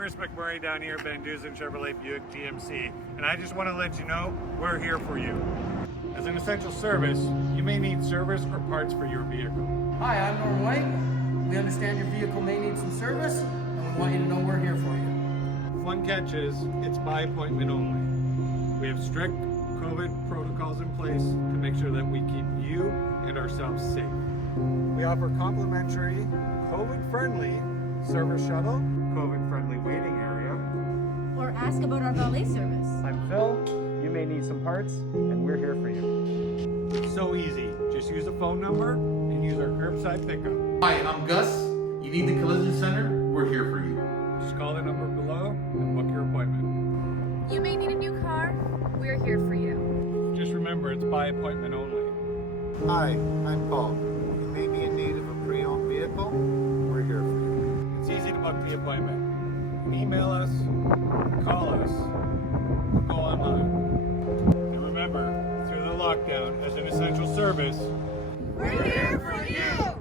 Chris McMurray down here at VanDusen Chevrolet Buick GMC, and I just want to let you know we're here for you. As an essential service, you may need service or parts for your vehicle. Hi, I'm Norm White. We understand your vehicle may need some service, and we want you to know we're here for you. One catch is, it's by appointment only. We have strict COVID protocols in place to make sure that we keep you and ourselves safe. We offer complimentary, COVID-friendly service shuttle, COVID-friendly waiting area. Or ask about our valet service. I'm Phil. You may need some parts, and we're here for you. It's so easy. Just use a phone number and use our curbside pickup. Hi, I'm Gus. You need the collision center? We're here for you. Just call the number below and book your appointment. You may need a new car. We're here for you. Just remember, it's by appointment only. Hi, I'm Paul. You may be in need of a pre-owned vehicle. We're here for you. It's easy to book the appointment. You can email us, call us, or go online. And remember, through the lockdown, as an essential service, We're here for you!